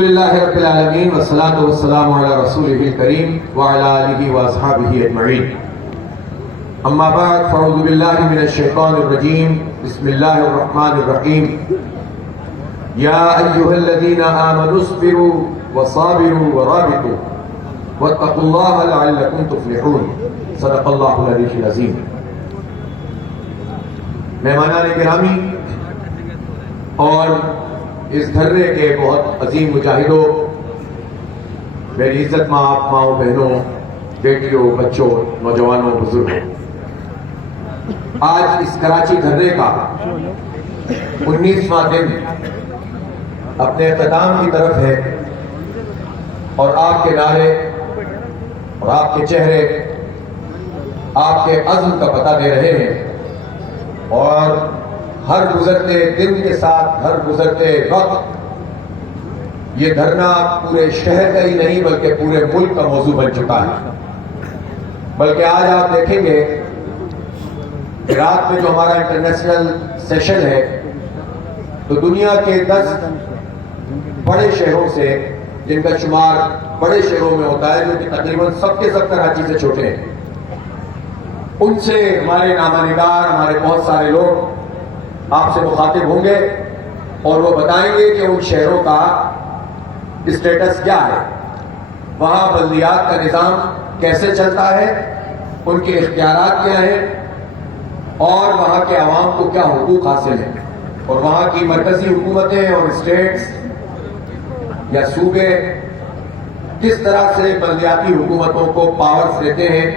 الحمدللہ رب العالمین والصلاة والسلام علی رسولہ الکریم وعلی آلہ واصحابہ اجمعین اما بعد فاعوذ باللہ من الشیطان الرجیم بسم اللہ الرحمن الرحیم یا ایہا الذین آمنوا اصبروا وصابروا ورابطوا واتقوا اللہ لعلکم تفلحون صدق اللہ العلی العظیم۔ مہمانان گرامی اور اس دھرنے کے بہت عظیم مجاہدوں، میری عزت ماؤں بہنوں، بیٹیوں، بچوں، نوجوانوں، بزرگوں، آج اس کراچی دھرنے کا 19واں دن اپنے اختتام کی طرف ہے اور آپ کے نعرے اور آپ کے چہرے آپ کے عزم کا پتہ دے رہے ہیں، اور ہر گزرتے دن کے ساتھ، ہر گزرتے وقت یہ دھرنا پورے شہر کا ہی نہیں بلکہ پورے ملک کا موضوع بن چکا ہے۔ بلکہ آج آپ دیکھیں گے کہ رات میں جو ہمارا انٹرنیشنل سیشن ہے تو دنیا کے 10 بڑے شہروں سے، جن کا شمار بڑے شہروں میں ہوتا ہے جو کہ تقریباً سب کے سب کراچی سے چھوٹے ہیں، ان سے ہمارے نامہ نگار، ہمارے بہت سارے لوگ آپ سے مخاطب ہوں گے اور وہ بتائیں گے کہ ان شہروں کا اسٹیٹس کیا ہے، وہاں بلدیات کا نظام کیسے چلتا ہے، ان کے اختیارات کیا ہیں، اور وہاں کے عوام کو کیا حقوق حاصل ہیں، اور وہاں کی مرکزی حکومتیں اور اسٹیٹس یا صوبے کس طرح سے بلدیاتی حکومتوں کو پاورز دیتے ہیں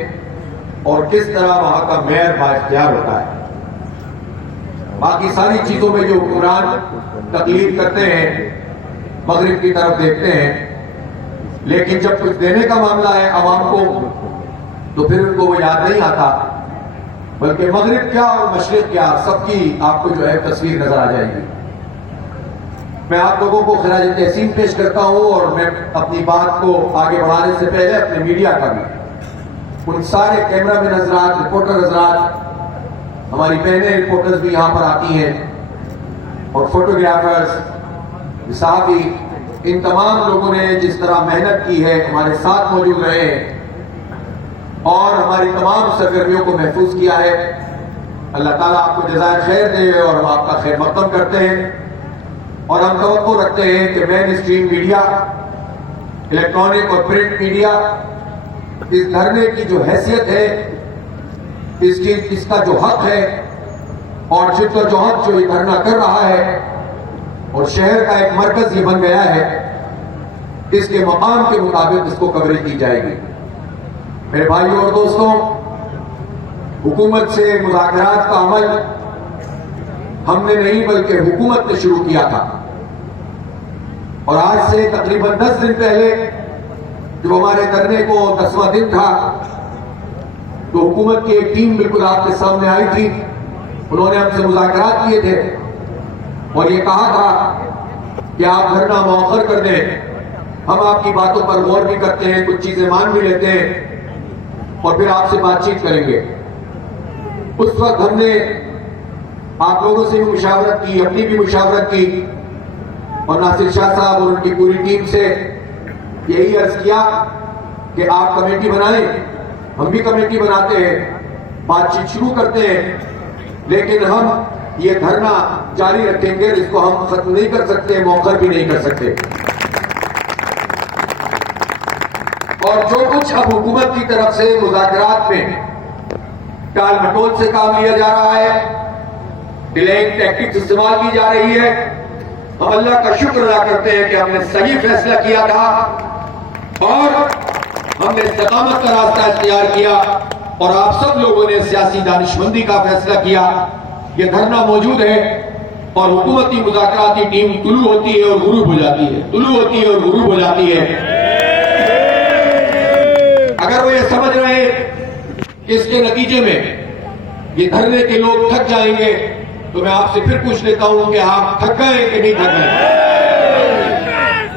اور کس طرح وہاں کا میئر بااختیار ہوتا ہے۔ باقی ساری چیزوں میں جو حکمران تقلید کرتے ہیں، مغرب کی طرف دیکھتے ہیں، لیکن جب کچھ دینے کا معاملہ ہے عوام کو تو پھر ان کو وہ یاد نہیں آتا، بلکہ مغرب کیا اور مشرق کیا سب کی آپ کو جو ہے تصویر نظر آ جائے گی۔ میں آپ لوگوں کو خراج تحسین پیش کرتا ہوں، اور میں اپنی بات کو آگے بڑھانے سے پہلے اپنے میڈیا کا بھی، ان سارے کیمرہ مین حضرات، رپورٹر حضرات، ہماری بہنیں رپورٹرز بھی یہاں پر آتی ہیں، اور فوٹوگرافرز، صحافی، ان تمام لوگوں نے جس طرح محنت کی ہے، ہمارے ساتھ موجود رہے ہیں اور ہماری تمام سرگرمیوں کو محفوظ کیا ہے، اللہ تعالیٰ آپ کو جزائے خیر دے، اور ہم آپ کا خیر مقدم کرتے ہیں، اور ہم توقع رکھتے ہیں کہ مین اسٹریم میڈیا، الیکٹرانک اور پرنٹ میڈیا اس دھرنے کی جو حیثیت ہے، اس کا جو حق ہے، اور جد و جہد جو یہ دھرنا کر رہا ہے اور شہر کا ایک مرکز یہ بن گیا ہے، اس کے مقام کے مطابق اس کو کوریج دی جائے گی۔ میرے بھائیوں اور دوستوں، حکومت سے مذاکرات کا عمل ہم نے نہیں بلکہ حکومت نے شروع کیا تھا، اور آج سے تقریباً 10 دن پہلے جب ہمارے دھرنے کو 10واں دن تھا تو حکومت کی ایک ٹیم بالکل آپ کے سامنے آئی تھی، انہوں نے ہم سے مذاکرات کیے تھے اور یہ کہا تھا کہ آپ دھرنا مؤخر کر دیں، ہم آپ کی باتوں پر غور بھی کرتے ہیں، کچھ چیزیں مان بھی لیتے ہیں اور پھر آپ سے بات چیت کریں گے۔ اس وقت ہم نے آپ لوگوں سے بھی مشاورت کی، اپنی بھی مشاورت کی، اور ناصر شاہ صاحب اور ان کی پوری ٹیم سے یہی عرض کیا کہ آپ کمیٹی بنائیں، ہم بھی کمیٹی بناتے ہیں، بات چیت شروع کرتے ہیں، لیکن ہم یہ دھرنا جاری رکھیں گے، اس کو ہم ختم نہیں کر سکتے، مؤخر بھی نہیں کر سکتے۔ اور جو کچھ اب حکومت کی طرف سے مذاکرات میں ٹال مٹول سے کام لیا جا رہا ہے، ڈیلیئنگ ٹیکٹکس استعمال کی جا رہی ہے، ہم اللہ کا شکر ادا کرتے ہیں کہ ہم نے صحیح فیصلہ کیا تھا اور ہم نے استقامت کا راستہ اختیار کیا، اور آپ سب لوگوں نے سیاسی دانشمندی کا فیصلہ کیا۔ یہ دھرنا موجود ہے اور حکومتی مذاکراتی ٹیم طلوع ہوتی ہے اور غروب ہو جاتی ہے، طلوع ہوتی ہے اور غروب ہو جاتی ہے۔ اگر وہ یہ سمجھ رہے ہیں کہ اس کے نتیجے میں یہ دھرنے کے لوگ تھک جائیں گے تو میں آپ سے پھر پوچھ لیتا ہوں کہ آپ تھک گئے کہ نہیں تھک گئے؟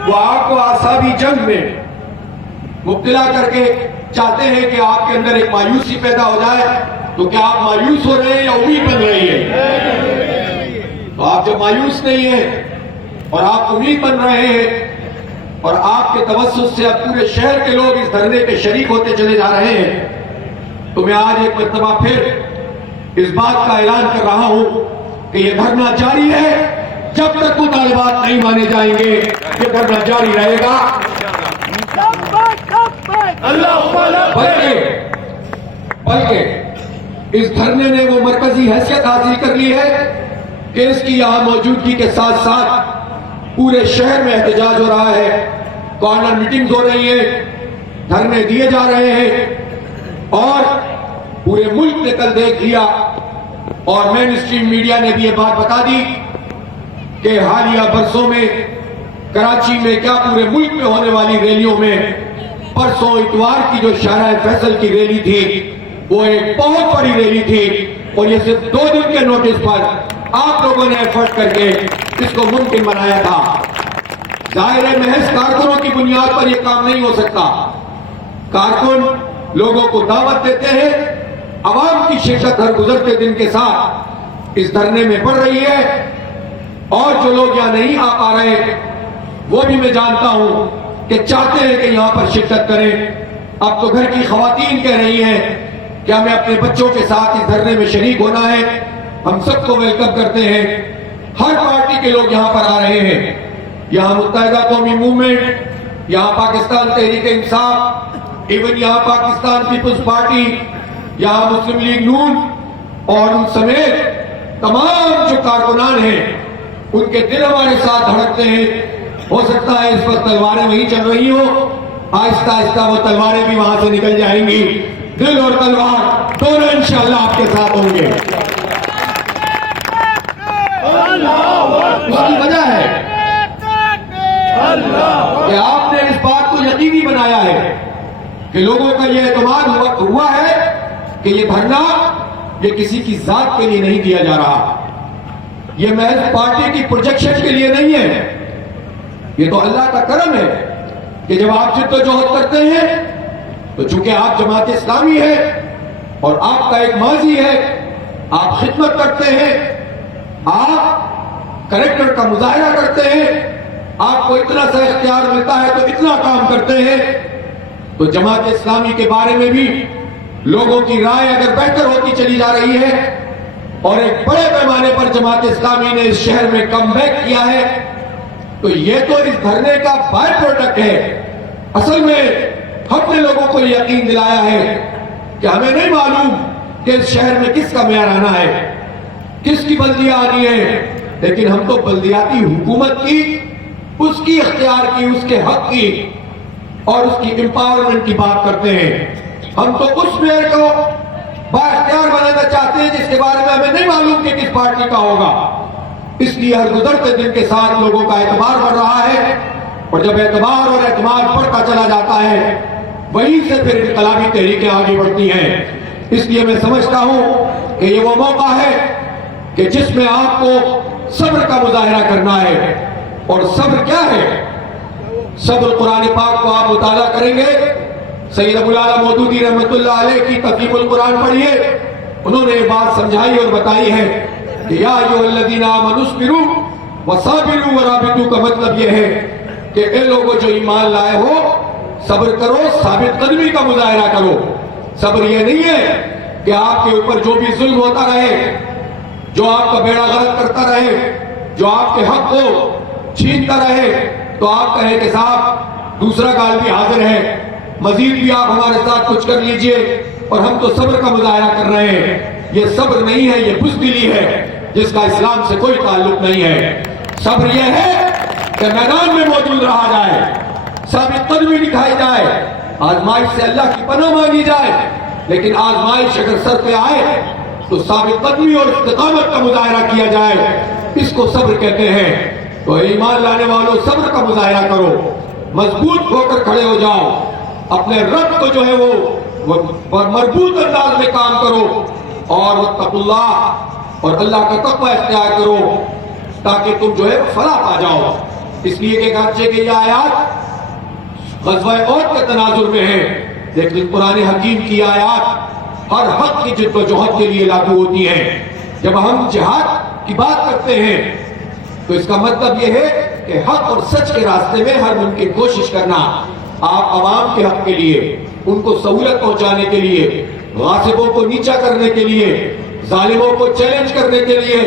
وہ آپ کو اعصابی جنگ میں مبتلا کر کے چاہتے ہیں کہ آپ کے اندر ایک مایوسی پیدا ہو جائے، تو کیا آپ مایوس ہو رہے ہیں یا امید بن رہی ہے؟ تو آپ جب مایوس نہیں ہیں اور آپ امید بن رہے ہیں اور آپ کے توسط سے اب پورے شہر کے لوگ اس دھرنے کے شریک ہوتے چلے جا رہے ہیں، تو میں آج ایک مرتبہ پھر اس بات کا اعلان کر رہا ہوں کہ یہ دھرنا جاری ہے جب تک مطالبات نہیں مانے جائیں گے، یہ دھرنا جاری رہے گا۔ بلکہ اس دھرنے نے وہ مرکزی حیثیت حاصل کر لی ہے کہ اس کی یہاں موجودگی کے ساتھ ساتھ پورے شہر میں احتجاج ہو رہا ہے، کارنر میٹنگز ہو رہی ہیں، دھرنے دیے جا رہے ہیں، اور پورے ملک نے کل دیکھ لیا اور مین اسٹریم میڈیا نے بھی یہ بات بتا دی کہ حالیہ برسوں میں کراچی میں کیا پورے ملک میں ہونے والی ریلیوں میں پرسوں اتوار کی جو شارع فیصل کی ریلی تھی وہ ایک بہت بڑی ریلی تھی، اور یہ صرف 2 دن کے نوٹس پر آپ لوگوں نے ایفرٹ کر کے اس کو ممکن بنایا تھا۔ ظاہر ہے محض کارکنوں کی بنیاد پر یہ کام نہیں ہو سکتا۔ کارکن لوگوں کو دعوت دیتے ہیں، عوام کی شرکت ہر گزرتے دن کے ساتھ اس دھرنے میں بڑھ رہی ہے، اور جو لوگ یہاں نہیں آ پا رہے وہ بھی میں جانتا ہوں کہ چاہتے ہیں کہ یہاں پر شرکت کریں۔ اب تو گھر کی خواتین کہہ رہی ہیں کہ ہمیں اپنے بچوں کے ساتھ اس دھرنے میں شریک ہونا ہے، ہم سب کو ویلکم کرتے ہیں۔ ہر پارٹی کے لوگ یہاں پر آ رہے ہیں، یہاں متحدہ قومی موومنٹ، یہاں پاکستان تحریک انصاف، ایون یہاں پاکستان پیپلز پارٹی، یہاں مسلم لیگ نون، اور ان سمیت تمام جو کارکنان ہیں ان کے دل ہمارے ساتھ دھڑکتے ہیں۔ ہو سکتا ہے اس وقت تلواریں وہیں چل رہی ہوں، آہستہ آہستہ وہ تلواریں بھی وہاں سے نکل جائیں گی، دل اور تلوار دونوں انشاءاللہ آپ کے ساتھ ہوں گے۔ اس کی وجہ ہے کہ آپ نے اس بات کو یقینی بنایا ہے کہ لوگوں کا یہ اعتماد ہوا ہے کہ یہ دھرنا یہ کسی کی ذات کے لیے نہیں دیا جا رہا، یہ محض پارٹی کی پروجیکشن کے لیے نہیں ہے، یہ تو اللہ کا کرم ہے کہ جب آپ جد و جہد کرتے ہیں تو چونکہ آپ جماعت اسلامی ہے اور آپ کا ایک ماضی ہے، آپ خدمت کرتے ہیں، آپ کریکٹر کا مظاہرہ کرتے ہیں، آپ کو اتنا سا اختیار ملتا ہے تو اتنا کام کرتے ہیں، تو جماعت اسلامی کے بارے میں بھی لوگوں کی رائے اگر بہتر ہوتی چلی جا رہی ہے اور ایک بڑے پیمانے پر جماعت اسلامی نے اس شہر میں کم بیک کیا ہے، تو یہ تو اس دھرنے کا بائی پروڈکٹ ہے۔ اصل میں ہم نے لوگوں کو یقین دلایا ہے کہ ہمیں نہیں معلوم کہ اس شہر میں کس کا میئر آنا ہے، کس کی بلدیہ آنی ہے، لیکن ہم تو بلدیاتی حکومت کی، اس کی اختیار کی، اس کے حق کی اور اس کی امپاورمنٹ کی بات کرتے ہیں۔ ہم تو اس میئر کو با اختیار بنانا چاہتے ہیں جس کے بارے میں ہمیں نہیں معلوم کہ کس پارٹی کا ہوگا۔ اس لیے ہر گزرتے دن کے ساتھ لوگوں کا اعتبار بڑھ رہا ہے، اور جب اعتبار اور اعتماد بڑھتا چلا جاتا ہے وہیں سے پھر انقلابی تحریکیں آگے بڑھتی ہیں۔ اس لیے میں سمجھتا ہوں کہ یہ وہ موقع ہے کہ جس میں آپ کو صبر کا مظاہرہ کرنا ہے، اور صبر کیا ہے؟ صبر قرآن پاک کو آپ مطالعہ کریں گے، سید ابو العالی مودودی رحمۃ اللہ علیہ کی تفہیم القرآن پڑھیے، انہوں نے یہ بات سمجھائی اور بتائی ہے کہ یا ایھا الذین آمنوا اصبروا وصابروا ورابطوا کا مطلب یہ ہے کہ اے لوگوں جو ایمان لائے ہو، صبر کرو، ثابت قدمی کا مظاہرہ کرو۔ صبر یہ نہیں ہے کہ آپ کے اوپر جو بھی ظلم ہوتا رہے، جو آپ کا بیڑا غلط کرتا رہے، جو آپ کے حق کو چھینتا رہے، تو آپ کہیں کہ صاحب دوسرا گال بھی حاضر ہے، مزید بھی آپ ہمارے ساتھ کچھ کر لیجئے، اور ہم تو صبر کا مظاہرہ کر رہے ہیں۔ یہ صبر نہیں ہے، یہ بزدلی ہے جس کا اسلام سے کوئی تعلق نہیں ہے۔ صبر یہ ہے کہ میدان میں موجود رہا جائے، ثابت قدمی دکھائی جائے، آزمائش سے اللہ کی پناہ مانگی جائے، لیکن آزمائش اگر سر پہ آئے تو ثابت قدمی اور استقامت کا مظاہرہ کیا جائے، اس کو صبر کہتے ہیں۔ تو ایمان لانے والوں صبر کا مظاہرہ کرو، مضبوط ہو کر کھڑے ہو جاؤ، اپنے رب کو جو ہے وہ مربوط انداز میں کام کرو، اور واتقوا اللہ، اور اللہ کا تقوی اختیار کرو تاکہ تم جو ہے فلاح پا جاؤ۔ اس لیے کہ اگرچہ کہ یہ آیات غزوہ احد کے تناظر میں ہے، لیکن قرآن حکیم کی آیات ہر حق کی جد و جہد کے لیے لاگو ہوتی ہیں۔ جب ہم جہاد کی بات کرتے ہیں تو اس کا مطلب یہ ہے کہ حق اور سچ کے راستے میں ہر ممکن کوشش کرنا. آپ عوام کے حق کے لیے، ان کو سہولت پہنچانے کے لیے، غاصبوں کو نیچا کرنے کے لیے، ظالموں کو چیلنج کرنے کے لیے،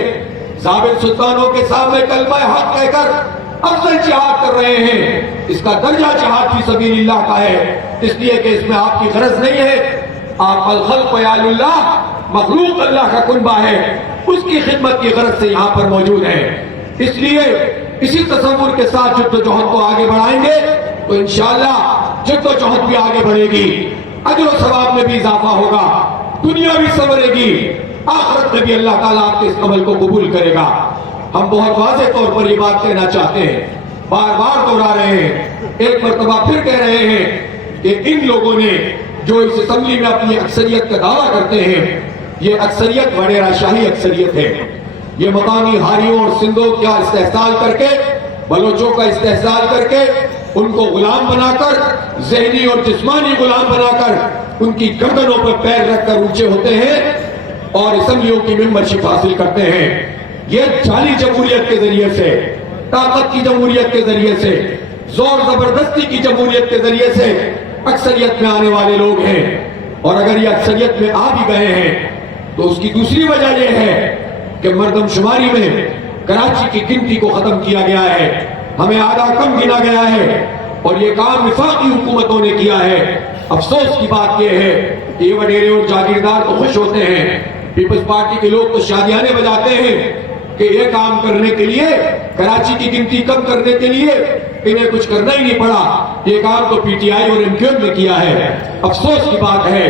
ظالم سلطانوں کے سامنے کلمہ حق کہہ کر افضل جہاد کر رہے ہیں. اس کا درجہ جہاد فی سبیل اللہ کا ہے، اس لیے کہ اس میں آپ کی غرض نہیں ہے. آپ الخلق یعل اللہ، مخلوق اللہ کا کنبہ ہے، اس کی خدمت کی غرض سے یہاں پر موجود ہے. اس لیے اسی تصور کے ساتھ جد و جہد کو آگے بڑھائیں گے تو انشاءاللہ جد و جہد بھی آگے بڑھے گی، اجر و ثواب میں بھی اضافہ ہوگا، دنیا بھی سنورے گی، آخرت میں بھی اللہ تعالیٰ آپ کے اس عمل کو قبول کرے گا. ہم بہت واضح طور پر یہ بات کہنا چاہتے ہیں، بار بار دہرا رہے ہیں، ایک مرتبہ پھر کہہ رہے ہیں کہ ان لوگوں نے جو اس اسمبلی میں اپنی اکثریت کا دعویٰ کرتے ہیں، یہ اکثریت وڈیرا شاہی اکثریت ہے. یہ مقامی ہاریوں اور سندھوں کا استحصال کر کے، بلوچوں کا استحصال کر کے، ان کو غلام بنا کر، ذہنی اور جسمانی غلام بنا کر، ان کی گردنوں پر پیر رکھ کر اونچے ہوتے ہیں اور اسمبلیوں کی ممبرشپ حاصل کرتے ہیں. یہ جعلی جمہوریت کے ذریعے سے، طاقت کی جمہوریت کے ذریعے سے، زور زبردستی کی جمہوریت کے ذریعے سے اکثریت میں آنے والے لوگ ہیں. اور اگر یہ اکثریت میں آ بھی گئے ہیں تو اس کی دوسری وجہ یہ ہے کہ مردم شماری میں کراچی کی گنتی کو ختم کیا گیا ہے، ہمیں آدھا کم گنا گیا ہے، اور یہ کام وفاقی حکومتوں نے کیا ہے. افسوس کی بات یہ ہے کہ یہ وڈیرے اور جاگیردار تو خوش ہوتے ہیں، پیپلز پارٹی کے لوگ تو شادیانے بجاتے ہیں کہ یہ کام کرنے کے لیے، کراچی کی گنتی کم کرنے کے لیے انہیں کچھ کرنا ہی نہیں پڑا، یہ کام تو پی ٹی آئی اور ایم کیو ایم نے کیا ہے. افسوس کی بات ہے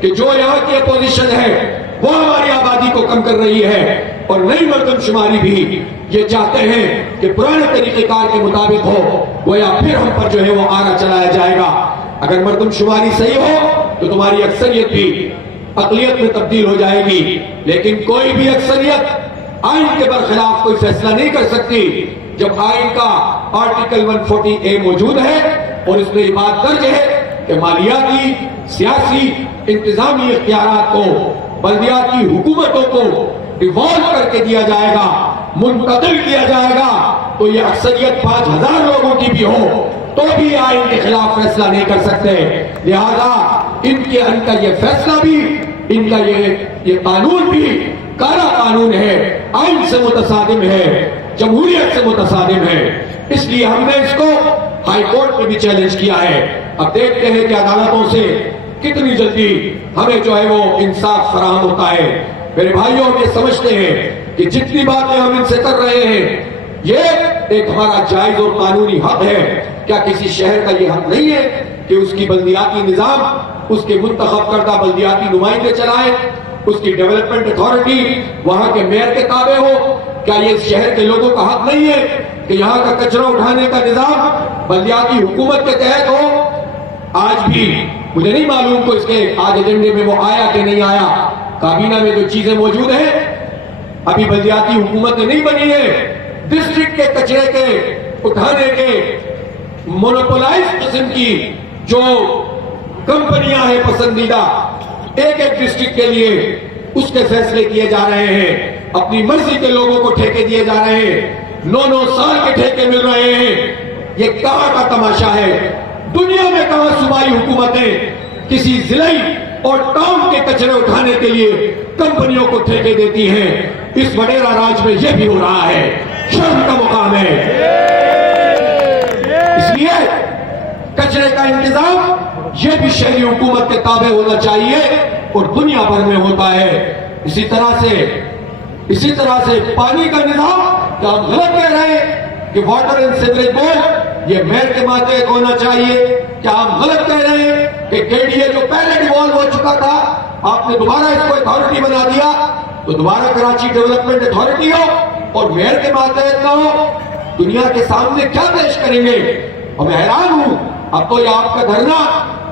کہ جو یہاں کی اپوزیشن ہے وہ ہماری آبادی کو کم کر رہی ہے، اور نئی مردم شماری بھی یہ چاہتے ہیں کہ پرانے طریقہ کار کے مطابق ہو، گویا پھر ہم پر جو ہے وہ آنا چلایا جائے گا. اگر مردم شماری صحیح ہو تو تمہاری اکثریت بھی اقلیت میں تبدیل ہو جائے گی، لیکن کوئی بھی اکثریت آئین کے برخلاف کوئی فیصلہ نہیں کر سکتی. جب آئین کا آرٹیکل 140A موجود ہے اور اس میں یہ بات درج ہے کہ مالیاتی، سیاسی، انتظامی اختیارات کو بلدیاتی حکومتوں کو ڈیوالو کر کے دیا جائے گا، منتقل کیا جائے گا، تو یہ اکثریت 5000 لوگوں کی بھی ہو تو بھی آئین کے خلاف فیصلہ نہیں کر سکتے. لہذا ان کا یہ فیصلہ بھی، ان کا یہ قانون بھی کالا قانون ہے، آئین سے متصادم ہے، جمہوریت سے متصادم ہے. اس لیے ہم نے اس کو ہائی کورٹ میں بھی چیلنج کیا ہے. اب دیکھتے ہیں کہ عدالتوں سے کتنی جلدی ہمیں جو ہے وہ انصاف فراہم ہوتا ہے. میرے بھائیوں، ہم یہ سمجھتے ہیں کہ جتنی باتیں ہم ان سے کر رہے ہیں یہ ایک ہمارا جائز اور قانونی حق ہے. کیا کسی شہر کا یہ حق نہیں ہے کہ اس کی بلدیاتی نظام اس کے منتخب کردہ بلدیاتی نمائندے چلائے، اس کی ڈیولپمنٹ اتھارٹی وہاں کے میئر کے تابع ہو؟ کیا یہ اس شہر کے لوگوں کا حق نہیں ہے کہ یہاں کا کچرا اٹھانے کا نظام بلدیاتی حکومت کے تحت ہو؟ آج بھی مجھے نہیں معلوم کو اس کے آج ایجنڈے میں وہ آیا کہ نہیں آیا. کابینہ میں جو چیزیں موجود ہیں ابھی بلدیاتی حکومت نے نہیں بنی ہے. ڈسٹرکٹ کے کچرے کے اٹھانے کے مونوپولائز قسم کی جو کمپنیاں ہیں پسندیدہ، ایک ایک ڈسٹرکٹ کے لیے اس کے فیصلے کیے جا رہے ہیں، اپنی مرضی کے لوگوں کو ٹھیکے دیے جا رہے ہیں، 9 سال کے ٹھیکے مل رہے ہیں. یہ کہاں کا تماشا ہے؟ دنیا میں کہاں صوبائی حکومتیں کسی ضلعی اور ٹاؤن کے کچرے اٹھانے کے لیے کمپنیوں کو ٹھیکے دیتی ہیں؟ اس وڈیرا راج میں یہ بھی ہو رہا ہے. شرم کا مقام ہے. اس لیے کچرے کا انتظام یہ بھی شہری حکومت کے تابع ہونا چاہیے اور دنیا بھر میں ہوتا ہے. اسی طرح سے پانی کا نظام، کیا ہم غلط کہہ رہے ہیں کہ واٹر اینڈ سیوریج بورڈ یہ میئر کے ماتحت ہونا چاہیے؟ کیا ہم غلط کہہ رہے ہیں کہ KDA جو پہلے ڈیوالو ہو چکا تھا آپ نے دوبارہ اس کو اتھارٹی بنا دیا تو دوبارہ کراچی ڈیولپمنٹ اتھارٹی ہو اور میئر کے ماتحت نہ ہو؟ دنیا کے سامنے کیا پیش کریں گے؟ اور میں حیران ہوں، اب تو یہ آپ کا دھرنا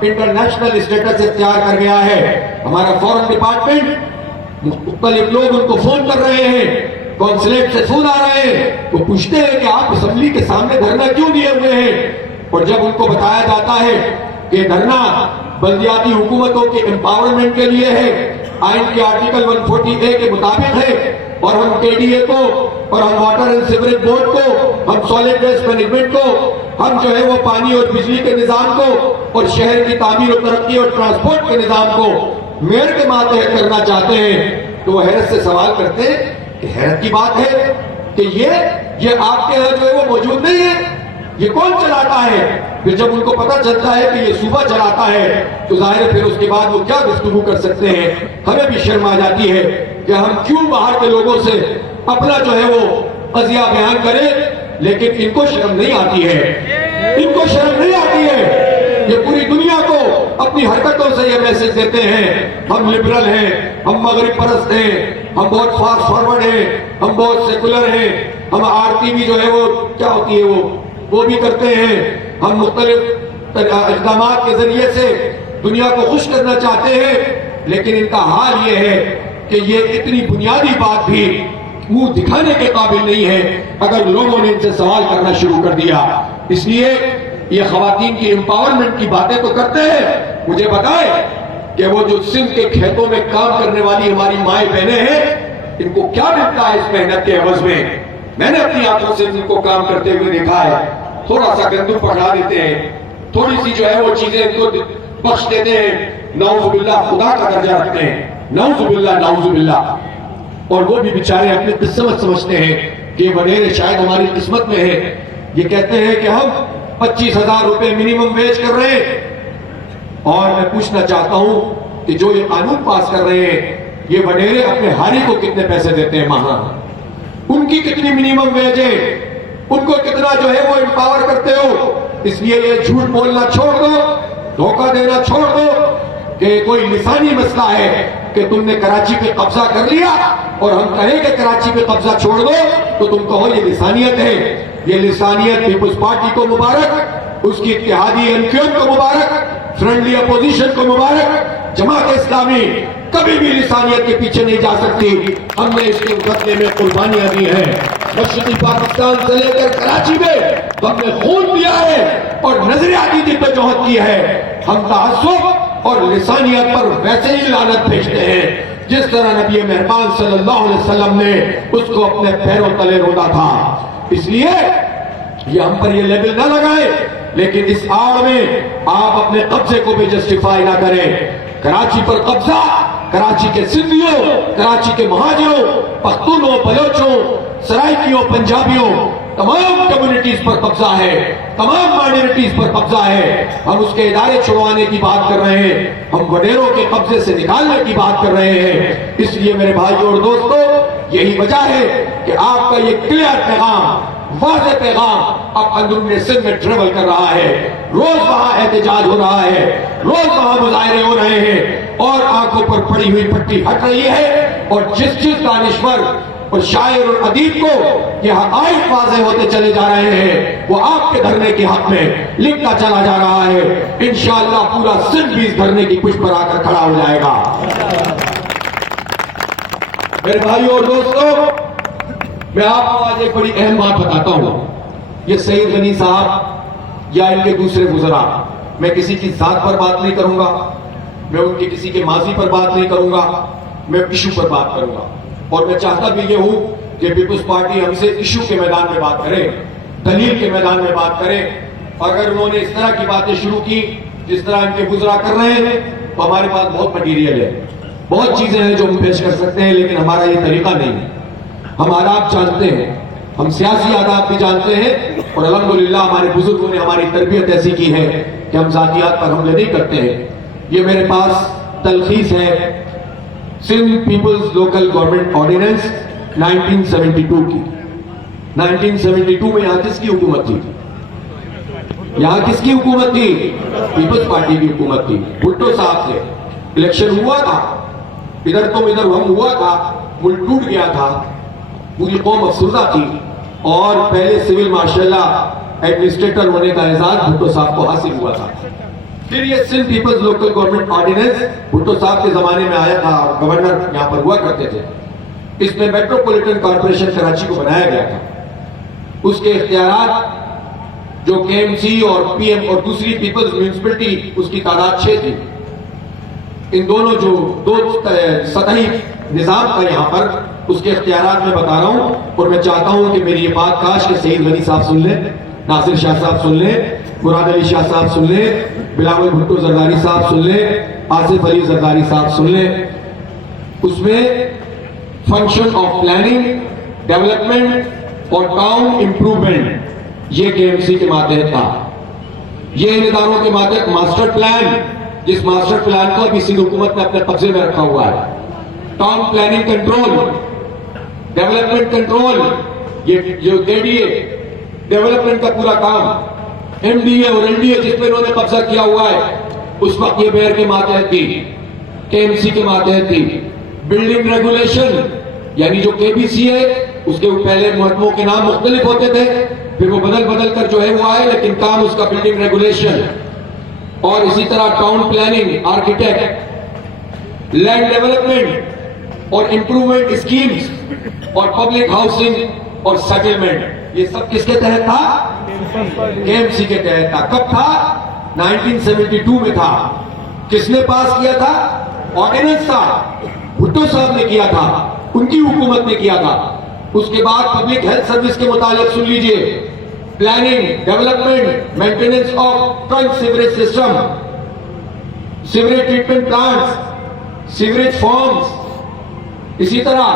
انٹرنیشنل اسٹیٹس اختیار کر گیا ہے. ہمارا فورن ڈپارٹمنٹ مختلف لوگ ان کو فون کر رہے ہیں، کونسلیٹ سے فون آ رہے ہیں، وہ پوچھتے ہیں کہ آپ اسمبلی کے سامنے دھرنا کیوں دیے ہوئے ہیں؟ اور جب ان کو بتایا جاتا ہے کہ دھرنا بلدیاتی حکومتوں کے امپاورمنٹ کے لیے ہے، آئین کے آرٹیکل 140A کے مطابق ہے، اور ہم KDA کو اور ہم واٹر اینڈ سیوریج بورڈ کو ہم سالڈ ویسٹ مینجمنٹ کو، ہم جو ہے وہ پانی اور بجلی کے نظام کو اور شہر کی تعمیر و ترقی اور ٹرانسپورٹ کے نظام کو میئر کے ماتحت کرنا چاہتے ہیں، تو وہ حیرت سے سوال کرتے ہیں کہ حیرت کی بات ہے کہ یہ آپ کے یہاں جو ہے وہ موجود نہیں ہے، یہ کون چلاتا ہے؟ پھر جب ان کو پتہ چلتا ہے کہ یہ صوبہ چلاتا ہے تو ظاہر ہے پھر اس کے بعد وہ کیا گفتگو کر سکتے ہیں۔ ہمیں بھی شرم آ جاتی ہے کہ ہم کیوں باہر کے لوگوں سے اپنا جو ہے وہ قضیہ بیان کریں، لیکن ان کو شرم نہیں آتی ہے، ان کو شرم نہیں آتی ہے۔ یہ پوری دنیا کو اپنی حرکتوں سے یہ میسج دیتے ہیں ہم لبرل ہیں، ہم مغرب پرست ہیں، ہم بہت فاسٹ فارورڈ ہیں، ہم بہت سیکولر ہیں، ہم آرتی بھی جو ہے وہ کیا ہوتی ہے وہ بھی کرتے ہیں، ہم مختلف اقدامات کے ذریعے سے دنیا کو خوش کرنا چاہتے ہیں، لیکن ان کا حال یہ ہے کہ یہ اتنی بنیادی بات بھی منہ دکھانے کے قابل نہیں ہے اگر لوگوں نے ان سے سوال کرنا شروع کر دیا۔ اس لیے یہ خواتین کی امپاورمنٹ کی باتیں تو کرتے ہیں، مجھے بتائیں کہ وہ جو سندھ کے کھیتوں میں کام کرنے والی ہماری مائیں بہنیں ہیں، ان کو کیا ملتا ہے اس محنت کے عوض میں؟ میں نے اپنی آنکھوں سے ان کو کام کرتے ہوئے دیکھا ہے، تھوڑا سا گندم پکڑا دیتے ہیں، تھوڑی سی جو ہے وہ چیزیں ان کو بخش دیتے ہیں، نعوذ باللہ خدا کا درجہ رکھتے ہیں، نعوذ باللہ نعوذ باللہ، اور وہ بھی بیچارے اپنی قسمت سمجھتے ہیں کہ وڈیرے شاید ہماری قسمت میں ہے۔ یہ کہتے ہیں کہ ہم 25,000 روپے منیمم ویج کر رہے ہیں، اور میں پوچھنا چاہتا ہوں کہ جو یہ قانون پاس کر رہے ہیں یہ وڈیرے اپنے ہاری کو کتنے پیسے دیتے ہیں ماہانہ، ان کی کتنی منیمم ویج ہے، ان کو کتنا جو ہے وہ امپاور کرتے ہو؟ اس لیے یہ جھوٹ بولنا چھوڑ دو، دھوکہ دینا چھوڑ دو کہ کوئی لسانی مسئلہ ہے کہ تم نے کراچی پہ قبضہ کر لیا اور ہم کہیں کہ کراچی پہ قبضہ چھوڑ دو تو تم کہو یہ لسانیت ہے۔ یہ لسانیت پیپلز پارٹی کو مبارک، اس کی اتحادی ایم کو مبارک، فرینڈلی اپوزیشن کو مبارک، جماعت اسلامی کبھی بھی لسانیت کے پیچھے نہیں جا سکتی۔ ہم نے اس کے مقدمے میں قربانیاں دی ہیں، مشرقی پاکستان سے لے کر کراچی میں ہم نے خون دیا ہے اور نظریاتی جدوجہد کی ہے۔ ہم تعصب اور لسانیت پر ویسے ہی لعنت بھیجتے ہیں جس طرح نبی مہربان صلی اللہ علیہ وسلم نے اس کو اپنے پیروں تلے رودا تھا۔ اس لیے یہ ہم پر یہ لیبل نہ لگائے، لیکن اس آڑ میں آپ اپنے قبضے کو بھی جسٹیفائی نہ کریں۔ کراچی پر قبضہ کراچی کے سندھیوں، کراچی کے مہاجروں، پختونوں، بلوچوں، سرائکیوں، پنجابیوں، تمام کمیونٹیز پر قبضہ ہے، تمام مائنورٹیز پر قبضہ ہے۔ ہم اس کے ادارے چھڑوانے کی بات کر رہے ہیں، ہم وڈیروں کے قبضے سے نکالنے کی بات کر رہے ہیں۔ اس لیے میرے بھائیوں اور دوستوں، یہی وجہ ہے کہ آپ کا یہ کلیئر پیغام، واضح پیغام اب اندرون سندھ میں ٹریول کر رہا ہے۔ روز وہاں احتجاج ہو رہا ہے، روز وہاں مظاہرے ہو رہے ہیں، اور آنکھوں پر پڑی ہوئی پٹی ہٹ رہی ہے، اور جس دانشور اور شاعر اور ادیب کو یہ حقائق واضح ہوتے چلے جا رہے ہیں وہ آپ کے دھرنے کے حق میں لکھتا چلا جا رہا ہے۔ انشاءاللہ پورا سندھ بھی اس دھرنے کی پشت پر آ کر کھڑا ہو جائے گا۔ میرے بھائیوں اور دوستوں، میں آپ کو آج ایک بڑی اہم بات بتاتا ہوں۔ یہ سعید غنی صاحب یا ان کے دوسرے وزراء، میں کسی کی ذات پر بات نہیں کروں گا، میں ان کے کسی کے ماضی پر بات نہیں کروں گا، میں ایشو پر بات کروں گا، اور میں چاہتا بھی یہ ہوں کہ پیپلز پارٹی ہم سے ایشو کے میدان میں بات کرے، دلیل کے میدان میں بات کرے۔ اور اگر انہوں نے اس طرح کی باتیں شروع کی جس طرح ان کے وزراء کر رہے ہیں تو ہمارے پاس بہت مٹیریل ہے، بہت چیزیں ہیں جو ہم پیش کر سکتے ہیں، لیکن ہمارا یہ طریقہ نہیں ہے۔ ہم آداب جانتے ہیں، ہم سیاسی آداب بھی جانتے ہیں، اور الحمدللہ ہمارے بزرگوں نے ہماری تربیت ایسی کی ہے کہ ہم ذاتیات پر حملے نہیں کرتے ہیں۔ یہ میرے پاس تلخیص ہے Sindh people's local government ordinance 1972 کی۔ 1972 میں یہاں کس کی حکومت تھی؟ یہاں کس کی حکومت تھی؟ پیپلز پارٹی کی حکومت تھی، بھٹو صاحب سے الیکشن ہوا تھا، ادھر تو ادھر ہم ہوا تھا، ملک ٹوٹ گیا تھا، پوری قوم افسردہ تھی، اور پہلے سول مارشل ایڈمنسٹریٹر ہونے کا اعزاز بھٹو صاحب کو حاصل ہوا تھا۔ پھر یہ Sindh people's local government ordinance Bhutto صاحب کے زمانے میں آیا تھا، گورنر یہاں پر ہوا کرتے تھے۔ اس میں میٹروپولیٹن کارپوریشن کراچی کو بنایا گیا تھا۔ اس کے اختیارات جو کے ایم سی اور پی ایم اور دوسری پیپلز میونسپلٹی، اس کی تعداد 6 تھی۔ ان دونوں جو دو سطحی نظام کا یہاں پر اس کے اختیارات میں بتا رہا ہوں، اور میں چاہتا ہوں کہ میری یہ بات کاش کہ سعید غنی صاحب سن لیں، ناصر شاہ صاحب سن لیں، مراد علی شاہ صاحب سن لیں، بلاول بھٹو زرداری صاحب سن لیں، آصف علی زرداری صاحب سن لیں۔ اس میں فنکشن آف پلاننگ، ڈیولپمنٹ اور ٹاؤن امپروومنٹ یہ KMC کے ماتحت تھا۔ یہ ان اداروں کے ماتحت ماسٹر پلان، جس ماسٹر پلان کو ابھی سندھ حکومت نے اپنے قبضے میں رکھا ہوا ہے، town planning control, development control, یہ جو DDA ڈیولپمنٹ کا پورا کام، MDA اور LDA جس پہ انہوں نے قبضہ کیا ہوا ہے، اس وقت یہ بیر کے ماتحت تھی، KMC کے ماتحت تھی۔ بلڈنگ ریگولیشن یعنی جو KBC ہے، اس کے پہلے محکموں کے نام مختلف ہوتے تھے، پھر وہ بدل کر جو ہے وہ آئے، لیکن کام اس کا بلڈنگ ریگولیشن، اور اسی طرح town planning, architect, land development اور امپروومنٹ اسکیمز اور پبلک ہاؤسنگ اور سیٹلمنٹ، یہ سب کس کے تحت تھا؟ KMC کے تحت تھا۔ کب تھا؟ 1972 میں تھا۔ کس نے پاس کیا تھا؟ آرڈیننس تھا، بھٹو صاحب نے کیا تھا، ان کی حکومت نے کیا تھا۔ اس کے بعد پبلک ہیلتھ سروس کے متعلق سن لیجئے، planning, development, maintenance of trunk sewerage system, sewerage treatment plants, sewerage farms, اسی طرح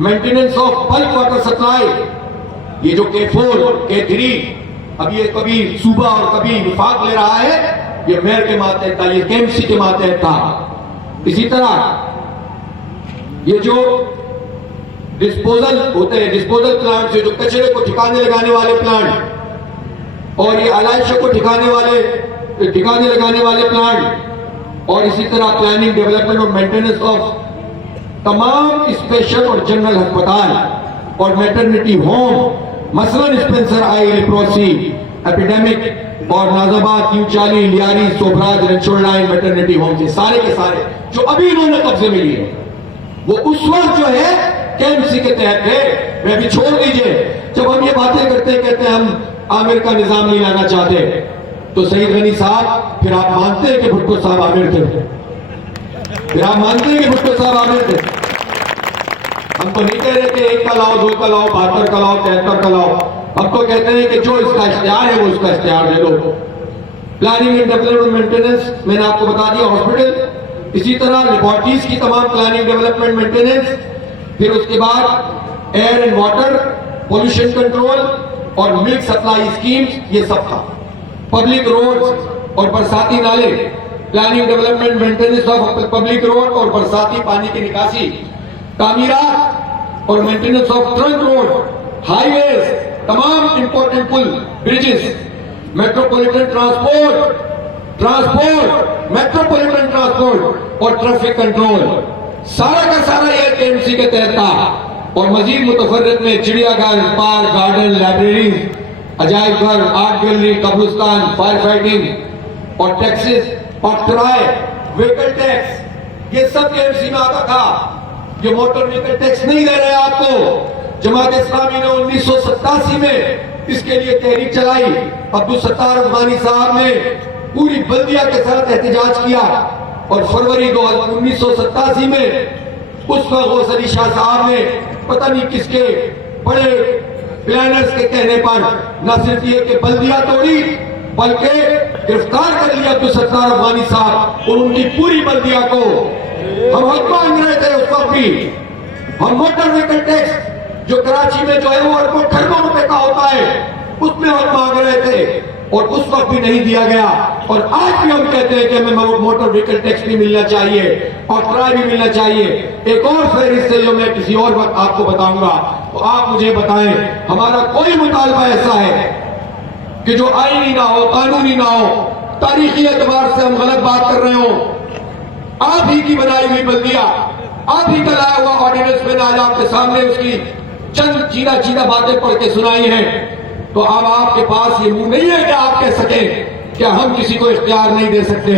maintenance of bulk water supply, یہ جو K4 K3 اب یہ کبھی صوبہ اور کبھی وفاق لے رہا ہے، یہ میئر کے ماتحت تھا، یہ KMC کے ماتحت تھا۔ اسی طرح یہ جو ڈسپوزل ہوتے ہیں، ڈسپوزل پلانٹ جو کچرے کو ٹھکانے لگانے والے پلانٹ، اور یہ علائشوں کو ٹھکانے لگانے والے پلانٹ، اور اسی طرح پلاننگ، ڈیولپمنٹ اور مینٹیننس آف تمام اسپیشل اور جنرل ہسپتال اور میٹرنٹی ہوم، مثلاً اسپنسر آئی لیپروسی ایپیڈیمک اور نازآباد، نیو چالی، Lyari, سوبراج، Ranchore line maternity home, کے سارے جو ابھی انہوں نے قبضے میں لیے، وہ اس وقت جو ہے KMC کے تحت ہے۔ میں بھی چھوڑ دیجئے، جب ہم یہ باتیں کرتے ہیں ہم عامر کا نظام نہیں لانا چاہتے، تو سعید غنی صاحب پھر آپ مانتے ہیں کہ بھٹو صاحب عامر تھے؟ پھر آپ مانتے ہیں کہ بھٹو صاحب عامر تھے؟ ہم تو نہیں کہہ رہے کہ 1 کا لاؤ، 2 کا لاؤ، 72 کا لاؤ، 73 کا لاؤ، ہم تو کہتے ہیں کہ جو اس کا اختیار ہے وہ اس کا اختیار دے دو۔ پلاننگ اینڈ ڈیولپمنٹ مینٹیننس میں نے آپ کو بتا دیا، ہاسپٹل، اسی طرح لیبارٹریز کی تمام پلاننگ، ڈیولپمنٹ، مینٹیننس، پھر اس کے بعد air and water pollution control اور ملک سپلائی اسکیمز، یہ سب تھا۔ پبلک روڈز اور برساتی نالے، planning, development, maintenance of public road اور برساتی پانی کی نکاسی، تعمیرات اور maintenance of trunk road, highways, تمام امپورٹنٹ پل، bridges, metropolitan transport, metropolitan transport اور ٹریفک کنٹرول، سارا کا سارا یہ KMC کے تحت تھا۔ اور مزید متفرق میں چڑیا گھر، پارک، گارڈن، لائبریریز، عجائب گھر، آرٹ گیلری، قبرستان، فائر فائٹنگ اور ٹیکسز اور کرائے، ویکل ٹیکس، یہ سب KMC میں آتا تھا۔ یہ موٹر ویکل ٹیکس نہیں دے رہے آپ کو۔ جماعت اسلامی نے 1987 میں اس کے لیے تحریک چلائی، عبدالستار افغانی صاحب نے پوری بلدیہ کے ساتھ احتجاج کیا، اور فروری 1987 میں اس وقت غوث علی شاہ صاحب نے پتہ نہیں کس کے بڑے پلانرز کے کہنے پر نہ صرف یہ کہ بلدیہ توڑی، بلکہ گرفتار کر لیا عبدالستار افغانی صاحب اور ان کی پوری بلدیہ کو۔ ہم حق مانگ رہے تھے اس وقت بھی، ہم موٹر ویکل ٹیکس جو کراچی میں جو ہے وہ اربوں کھربوں روپے کا ہوتا ہے، اس میں حق مانگ رہے تھے، اور اس وقت بھی نہیں دیا گیا۔ اور آج بھی ہم کہتے ہیں کہ ہمیں موٹر ویکل ٹیکس بھی ملنا چاہیے اور کرایہ بھی ملنا چاہیے۔ ایک اور فہرست ہے جو میں کسی اور وقت آپ کو بتاؤں گا، تو آپ مجھے بتائیں ہمارا کوئی مطالبہ ایسا ہے کہ جو آئینی نہ ہو، قانونی نہ ہو، تاریخی اعتبار سے ہم غلط بات کر رہے ہوں؟ آپ ہی کی بنائی ہوئی بلدیہ، آپ ہی کا لایا ہوا آرڈیننس میں نے آج آپ کے سامنے اس کی چند چیدہ باتیں پڑھ کے سنائی ہیں، تو اب آپ کے پاس یہ منہ نہیں ہے کہ آپ کہہ سکیں کہ ہم کسی کو اختیار نہیں دے سکتے۔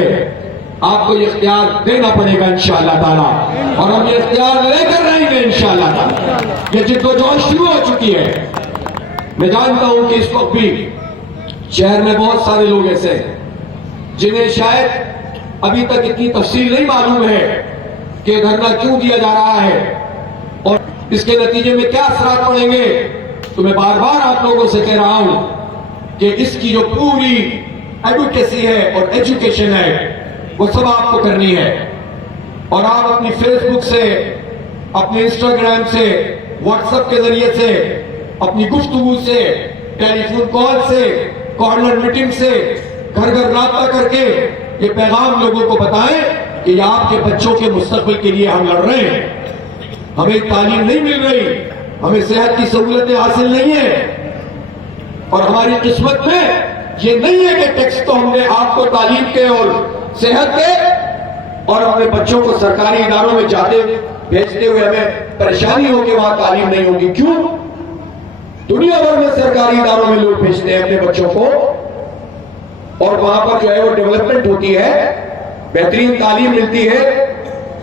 آپ کو یہ اختیار دینا پڑے گا انشاءاللہ تعالی، اور ہم یہ اختیار لے کر رہیں گے انشاءاللہ تعالی۔ یہ جد و جہد شروع ہو چکی ہے۔ میں جانتا ہوں کہ اس وقت بھی شہر میں بہت سارے لوگ ایسے ہیں جنہیں شاید ابھی تک اتنی تفصیل نہیں معلوم ہے کہ دھرنا کیوں دیا جا رہا ہے، اور اس کے نتیجے میں کیا اثرات پڑیں گے؟ تو میں بار بار آپ لوگوں سے کہہ رہا ہوں کہ اس کی جو پوری ایڈوکیسی ہے اور ایجوکیشن ہے وہ سب آپ کو کرنی ہے، اور آپ اپنی فیس بک سے، اپنے انسٹاگرام سے، واٹس ایپ کے ذریعے سے، اپنی گفتگو سے، ٹیلی فون کال سے، کارنر میٹنگ سے، گھر گھر رابطہ کر کے یہ پیغام لوگوں کو بتائیں کہ یہ آپ کے بچوں کے مستقبل کے لیے ہم لڑ رہے ہیں، ہمیں تعلیم نہیں مل رہی، ہمیں صحت کی سہولتیں حاصل نہیں ہیں، اور ہماری قسمت میں یہ نہیں ہے کہ ٹیکس تو ہم نے آپ کو تعلیم کے اور صحت کے، اور اپنے بچوں کو سرکاری اداروں میں جاتے بھیجتے ہوئے ہمیں پریشانی ہو کہ وہاں تعلیم نہیں ہوگی۔ کیوں؟ دنیا بھر میں سرکاری اداروں میں لوگ بھیجتے ہیں اپنے بچوں کو، اور وہاں پر جو ہے وہ ڈیولپمنٹ ہوتی ہے، بہترین تعلیم ملتی ہے،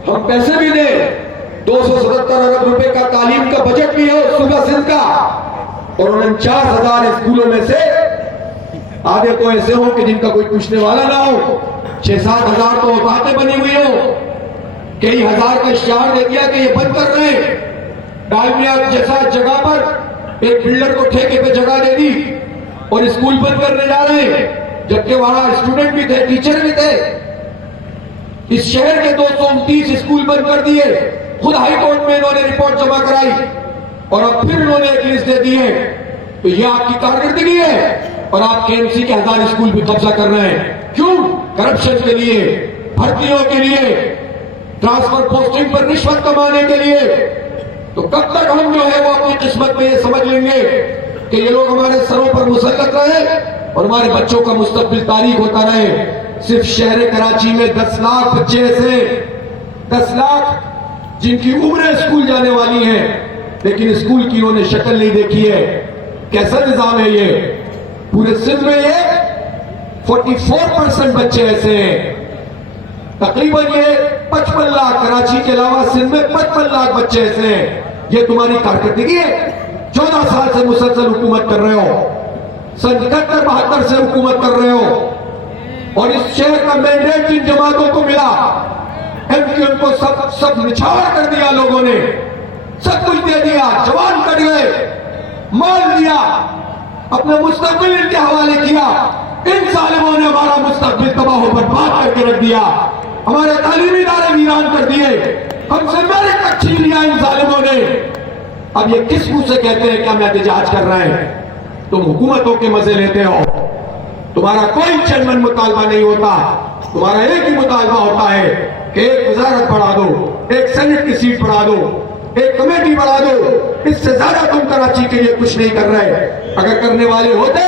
ہم پیسے بھی دیں، 277 ارب روپے کا تعلیم کا بجٹ بھی ہے صوبہ سندھ کا، اور 49,000 اسکولوں میں سے آدھے تو ایسے ہوں کہ جن کا کوئی پوچھنے والا نہ ہو، 6-7 ہزار تو اوقاتیں بنی ہوئی ہوں، کئی ہزار کا اشتہار دے دیا کہ یہ بند کر رہے ہیں، ڈالمیا جیسا جگہ پر ایک بلڈر کو ٹھیکے پہ جگہ دے دی اور اسکول بند کرنے جا رہے ہیں، جبکہ وہاں اسٹوڈنٹ بھی تھے، ٹیچر بھی تھے۔ اس شہر کے 229 اسکول بند کر دیے، خود ہائی کورٹ میں انہوں نے رپورٹ جمع کرائی، اور اب پھر انہوں نے ایک لسٹ دے دی ہے۔ تو یہ آپ کی کارکردگی ہے، اور آپ کے ایم سی کے 1000 اسکول بھی قبضہ کر رہے ہیں۔ کیوں؟ کرپشن کے لیے، بھرتیوں کے لیے، ٹرانسفر پوسٹنگ پر رشوت کمانے کے لیے۔ تو کب تک ہم جو ہے وہ اپنی قسمت میں یہ سمجھ لیں گے کہ یہ لوگ ہمارے سروں پر مسلط رہے اور ہمارے بچوں کا مستقبل تاریک ہوتا رہے؟ صرف شہر کراچی میں 10 لاکھ بچے ایسے، 10 لاکھ جن کی عمریں اسکول جانے والی ہیں، لیکن اسکول کی انہوں نے شکل نہیں دیکھی ہے۔ کیسا نظام ہے یہ؟ پورے سندھ میں یہ 44% بچے ایسے ہیں، تقریباً یہ 55 لاکھ، کراچی کے علاوہ سندھ میں 55 لاکھ بچے ایسے ہیں۔ یہ تمہاری کارکردگی ہے؟ 14 سال سے مسلسل حکومت کر رہے ہو، سن 71-72 سے حکومت کر رہے ہو، اور اس شہر کا مینڈیٹ جن جماعتوں کو ملا، ایم کیو ایم کو سب نچھاور کر دیا لوگوں نے، سب کچھ دے دیا، جوان کٹ گئے، مال دیا، اپنے مستقبل ان کے حوالے کیا۔ ان ظالموں نے ہمارا مستقبل تباہ و برباد کر کے رکھ دیا، ہمارے تعلیمی ادارے ویران کر دیے، ہم سے میرٹ تک چھین لیا ان ظالموں نے۔ اب یہ کس منہ سے کہتے ہیں کہ ہم احتجاج کر رہے ہیں؟ تم حکومتوں کے مزے لیتے ہو، تمہارا کوئی چیئرمین مطالبہ نہیں ہوتا، تمہارا ایک ہی مطالبہ ہوتا ہے کہ ایک وزارت بڑھا دو، ایک سینٹ کی سیٹ بڑھا دو، ایک کمیٹی بڑھا دو۔ اس سے زیادہ تم کراچی کے لیے کچھ نہیں کر رہے۔ اگر کرنے والے ہوتے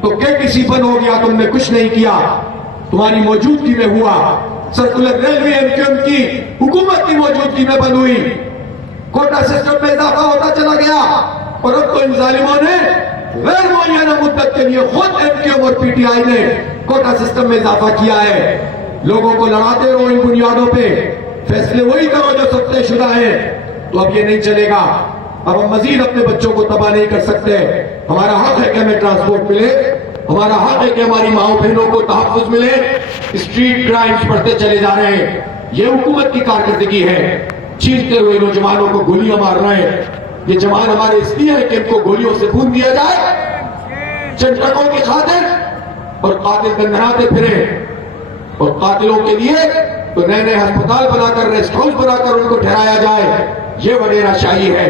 تو کسی فن ہو گیا، تم نے کچھ نہیں کیا، تمہاری موجودگی میں ہوا۔ Circular railway M Q M کی حکومت کی موجودگی میں بند ہوئی، کوٹا سسٹم میں اضافہ ہوتا چلا گیا، اور اب تو ان ظالموں نے غیر معینہ مدت کے لیے خود ایم کیو ایم اور پی ٹی آئی نے کوٹا سسٹم میں اضافہ کیا ہے۔ لوگوں کو لڑاتے رہو ان بنیادوں پہ، فیصلے وہی کرو جو سب طے شدہ ہیں۔ تو اب یہ نہیں چلے گا، اب ہم مزید اپنے بچوں کو تباہ نہیں کر سکتے۔ ہمارا حق ہے کہ ہمیں ٹرانسپورٹ ملے، ہمارا حق ہے کہ ہماری ماؤں بہنوں کو تحفظ ملے۔ اسٹریٹ کرائمز بڑھتے چلے جا رہے ہیں، یہ حکومت کی کارکردگی ہے۔ چیختے ہوئے نوجوانوں کو گولیاں مار رہے ہیں، یہ جوان ہمارے اس لیے ہے کہ ان کو گولیوں سے خون دیا جائے چند ٹکوں کی خاطر، اور قاتل گنگناتے پھرے، اور قاتلوں کے لیے تو نئے نئے ہسپتال بنا کر، ریسٹ ہاؤس بنا کر ان کو ٹھہرایا جائے۔ یہ وڈیرا شاہی ہے،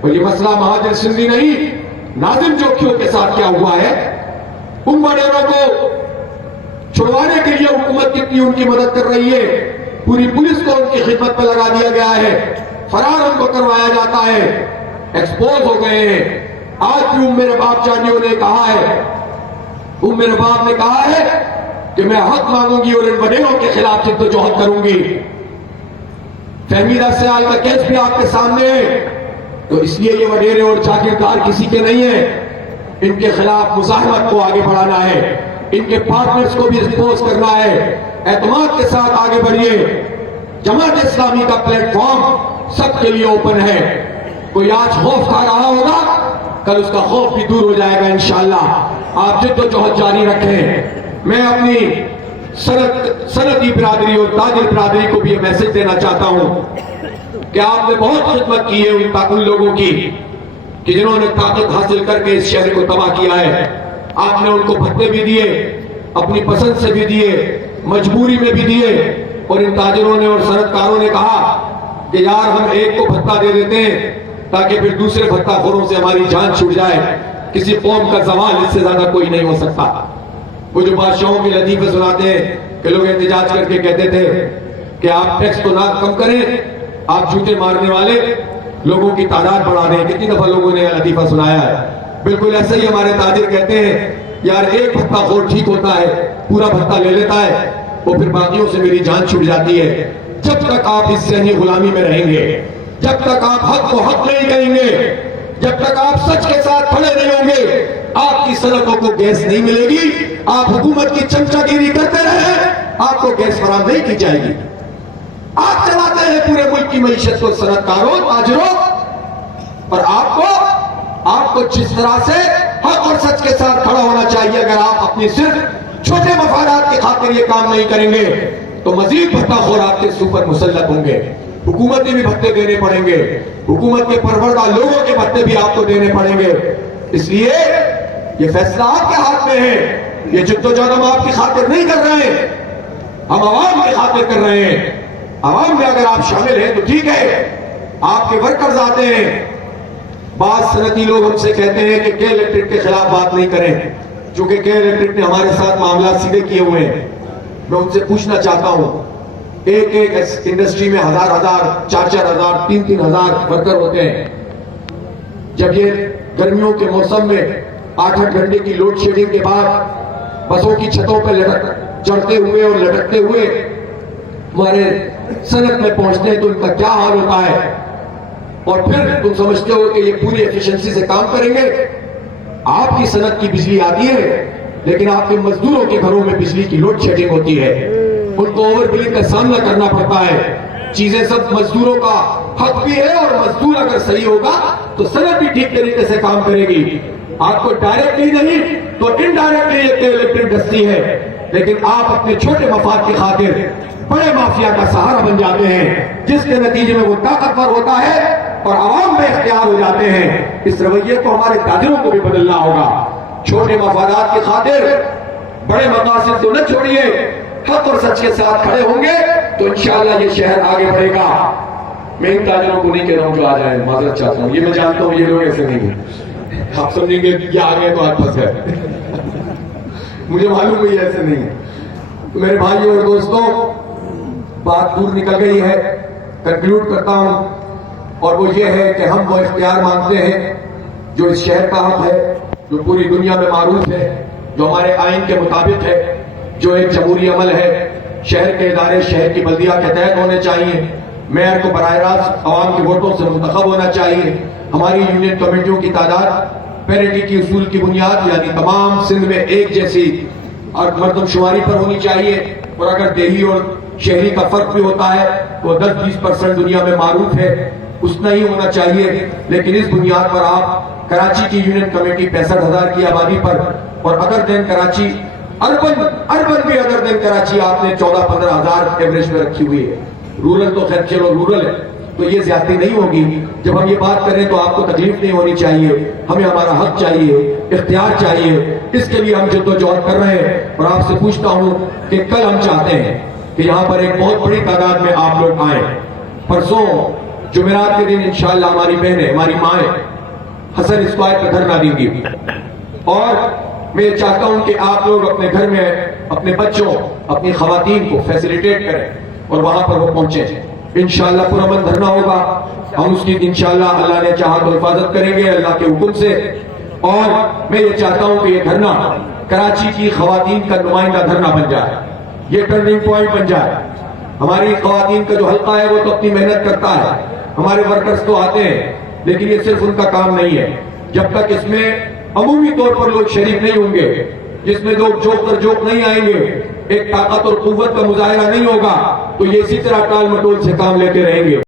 اور یہ مسئلہ مہاجر سندھی نہیں، ناظم جوکھیوں کے ساتھ کیا ہوا ہے۔ ان وڈیروں کو چھڑوانے کے لیے حکومت کتنی ان کی مدد کر رہی ہے، پوری پولیس کو ان کی خدمت پہ لگا دیا گیا ہے، فرار ان کو کروایا جاتا ہے، ایکسپوز ہو گئے ہیں۔ آج بھی میرے باپ جانیوں نے کہا ہے، میرے باپ نے کہا ہے کہ میں حق مانگوں گی اور ان وڈیروں کے خلاف جدوجہد کروں گی۔ فہمیدہ سیال کا کیس بھی آپ کے سامنے ہے، تو اس لیے یہ وڈیرے اور جاگیردار کسی کے نہیں ہیں، ان کے خلاف مزاحمت کو آگے بڑھانا ہے، ان کے پارٹنرز کو بھی ایکسپوز کرنا ہے۔ اعتماد کے ساتھ آگے بڑھیے، جماعت اسلامی کا پلیٹ فارم سب کے لیے اوپن ہے۔ کوئی آج خوف کھا رہا ہوگا، کل اس کا خوف بھی دور ہو جائے گا انشاءاللہ۔ آپ جدوجہد جاری رکھیں۔ میں اپنی صنعتی برادری اور تاجر برادری کو بھی یہ میسج دینا چاہتا ہوں کہ کہ آپ نے بہت خدمت کی ہے ان لوگوں کی کہ جنہوں نے طاقت حاصل کر کے اس شہر کو تباہ کیا ہے. آپ نے ان کو بھتے بھی دیے, اپنی پسند سے بھی دیے, مجبوری میں بھی دیے, اور ان تاجروں نے اور صنعت کاروں نے کہا کہ یار ہم ایک کو بھتہ دے دیتے ہیں تاکہ پھر دوسرے بھتہ خوروں سے ہماری جان چھوٹ جائے. کسی قوم کا زوال اس سے زیادہ کوئی نہیں ہو سکتا. وہ جو بادشاہوں کے لطیفے سناتے ہیں کہ لوگ احتجاج کر کے کہتے تھے کہ آپ ٹیکس تو نہ کم کریں, آپ جوتے مارنے والے لوگوں کی تعداد بڑھا دیں. کتنی دفعہ لوگوں نے لطیفہ سنایا ہے. بالکل ایسا ہی ہمارے تاجر کہتے ہیں یار ایک بھتہ خور ٹھیک ہوتا ہے, پورا بھتہ لے لیتا ہے, وہ پھر باقیوں سے میری جان چھوٹ جاتی ہے. جب تک آپ اس ذہنی غلامی میں رہیں گے, جب تک آپ حق کو حق نہیں کہیں گے, جب تک آپ سچ کے ساتھ کھڑے نہیں ہوں گے, آپ کی سڑکوں کو گیس نہیں ملے گی. آپ حکومت کی چمچہ گیری کرتے رہے, آپ کو گیس فراہم نہیں کی جائے گی. آپ چلاتے ہیں پورے ملک کی معیشت کو, صنعت کاروں, تاجروں, اور آپ کو جس طرح سے حق اور سچ کے ساتھ کھڑا ہونا چاہیے, اگر آپ اپنی صرف چھوٹے مفادات کی خاطر یہ کام نہیں کریں گے تو مزید بھتہ خور آپ کے اوپر مسلط ہوں گے. حکومتی بھی بھتے دینے پڑیں گے, حکومت کے پروردہ لوگوں کے بھتے بھی آپ کو دینے پڑیں گے. اس لیے یہ فیصلہ آپ کے ہاتھ میں ہے. یہ جدوجہد ہم آپ کی خاطر نہیں کر رہے ہیں, ہم عوام کی خاطر کر رہے ہیں. عوام میں اگر آپ شامل ہیں تو ٹھیک ہے, آپ کے ورکرز آتے ہیں. بعض صنعتی لوگ ہم سے کہتے ہیں کہ کے الیکٹرک کے خلاف بات نہیں کریں, چونکہ کے الیکٹرک نے ہمارے ساتھ معاملات سیدھے کیے ہوئے ہیں. میں ان سے پوچھنا چاہتا ہوں, ایک انڈسٹری میں 1000 4,000 3,000 ورکر ہوتے ہیں. جب یہ گرمیوں کے موسم میں 8 گھنٹے کی لوڈ شیڈنگ کے بعد بسوں کی چھتوں پہ چڑھتے ہوئے اور لٹکتے ہوئے ہمارے صنعت میں پہنچتے ہیں تو ان کا کیا حال ہوتا ہے. اور پھر تم سمجھتے ہو کہ یہ پوری ایفیشنسی سے کام کریں گے. آپ کی صنعت کی بجلی آتی ہے لیکن آپ کے مزدوروں کے گھروں میں بجلی کی لوڈ شیڈنگ ہوتی ہے, ان کو اوور بلنگ کا سامنا کرنا پڑتا ہے. چیزیں سب مزدوروں کا حق بھی ہے, اور مزدور اگر صحیح ہوگا تو صنعت بھی ٹھیک طریقے سے کام کرے گی. آپ کو ڈائریکٹلی نہیں تو انڈائریکٹلی یہ الیکٹرک دستی ہے, لیکن آپ اپنے چھوٹے مفاد کی خاطر بڑے مافیا کا سہارا بن جاتے ہیں, جس کے نتیجے میں وہ طاقتور ہوتا ہے اور عوام میں اختیار ہو جاتے ہیں. اس رویے کو ہمارے تاجروں کو بھی بدلنا ہوگا. چھوٹے مفادات کی خاطر بڑے مقاصد کو نہ چھوڑیے, حق اور سچ کے ساتھ کھڑے ہوں گے تو انشاءاللہ یہ شہر آگے بڑھے گا. میں ان تاجروں کو نہیں کہہ رہا ہوں جو آ جائیں, معذرت چاہتا ہوں, یہ میں جانتا ہوں یہ لوگ ایسے نہیں ہیں. آپ سمجھیں گے یہ آ گئے تو آج پھنس گئے, مجھے معلوم ہے یہ ایسے نہیں ہے. تو میرے بھائیوں اور دوستوں, بات دور نکل گئی ہے, کنکلوڈ کرتا ہوں, اور وہ یہ ہے کہ ہم وہ اختیار مانگتے ہیں جو اس شہر کا حق ہے, جو پوری دنیا میں معروف ہے, جو ہمارے آئین کے مطابق ہے, جو ایک جمہوری عمل ہے. شہر کے ادارے شہر کی بلدیہ کے تحت ہونے چاہیے. میئر کو براہ راست عوام کے ووٹوں سے منتخب ہونا چاہیے. ہماری یونین کمیٹیوں کی تعداد پیریٹی کی اصول کی بنیاد یعنی تمام سندھ میں ایک جیسی اور مردم شماری پر ہونی چاہیے. اور اگر دیہی اور شہری کا فرق بھی ہوتا ہے تو 10-20% دنیا میں معروف ہے, اتنا ہی ہونا چاہیے. لیکن اس بنیاد پر آپ کراچی کی یونین کمیٹی 65,000 کی آبادی پر, اور ادر دین کراچی اربن بھی ادر دین کراچی آپ نے 14-15,000 ایوریج میں رکھی ہوئی ہے. رورل تو خیر چلو رورل ہے تو یہ زیادتی نہیں ہوگی. جب ہم یہ بات کریں تو آپ کو تکلیف نہیں ہونی چاہیے. ہمیں ہمارا حق چاہیے, اختیار چاہیے. اس کے لیے ہم جدوجہد کر رہے ہیں. اور آپ سے پوچھتا ہوں کہ کل ہم چاہتے ہیں کہ یہاں پر ایک بہت بڑی تعداد میں آپ لوگ آئیں. پرسوں جمعرات کے دن انشاءاللہ ہماری بہنیں, ہماری مائیں حسن اسکوائر پہ دھرنا دیں گی, اور میں یہ چاہتا ہوں کہ آپ لوگ اپنے گھر میں اپنے بچوں, اپنی خواتین کو فیسیلیٹیٹ کریں اور وہاں پر وہ پہنچیں. انشاءاللہ پرامن دھرنا ہوگا. ہم اس کی انشاءاللہ اللہ نے چاہا تو حفاظت کریں گے اللہ کے حکم سے. اور میں یہ چاہتا ہوں کہ یہ دھرنا کراچی کی خواتین کا نمائندہ دھرنا بن جائے, یہ ٹرننگ پوائنٹ بن جائے. ہماری خواتین کا جو حلقہ ہے وہ تو اپنی محنت کرتا ہے, ہمارے ورکرز تو آتے ہیں, لیکن یہ صرف ان کا کام نہیں ہے. جب تک اس میں عمومی طور پر لوگ شریک نہیں ہوں گے, جس میں لوگ جوک نہیں آئیں گے, ایک طاقت اور قوت کا مظاہرہ نہیں ہوگا, تو یہ اسی طرح ٹال مٹول سے کام لیتے رہیں گے.